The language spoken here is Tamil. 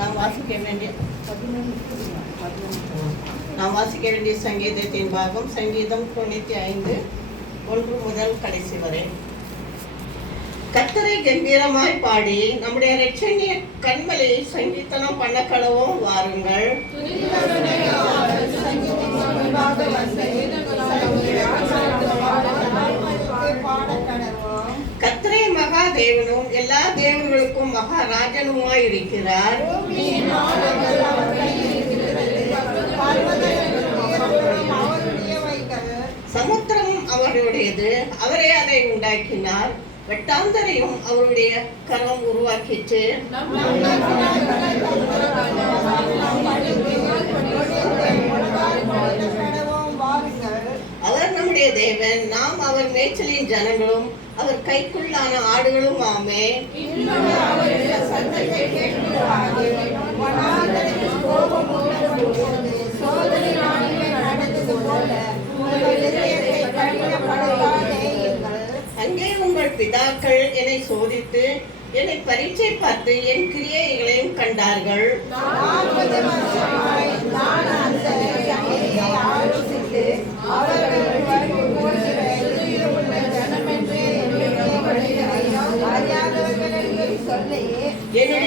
நாம் வாசிக்க வேண்டிய சங்கீதத்தின் பாகம் சங்கீதம் 95 1 முதல் கடைசி வரை. கர்த்தரை கம்பீரமாய் பாடி நம்முடைய இரட்சணிய கண்மலையை சங்கீதனம் பண்ண கடவோம் வாருங்கள். கர்த்தரே மகா தேவனும் எல்லா தேவர்களுக்கும் மகாராஜனுமாய் இருக்கிறார். சமுத்திரமும் அவருடையது, அவரே அதை உண்டாக்கினார். வெட்டாந்தரையும் அவருடைய கரம் உருவாக்கிச்சு. அவர் நம்முடைய தேவன், நாம் அவர் மேய்ச்சலின் ஜனங்களும் அவர் கைக்குள்ளான ஆடுகளும் ஆமே. அங்கே உங்கள் பிதாக்கள் என்னை சோதித்து என்னை பரீட்சை பார்த்து என் கிரியைகளையும் கண்டார்கள். என்னுடைய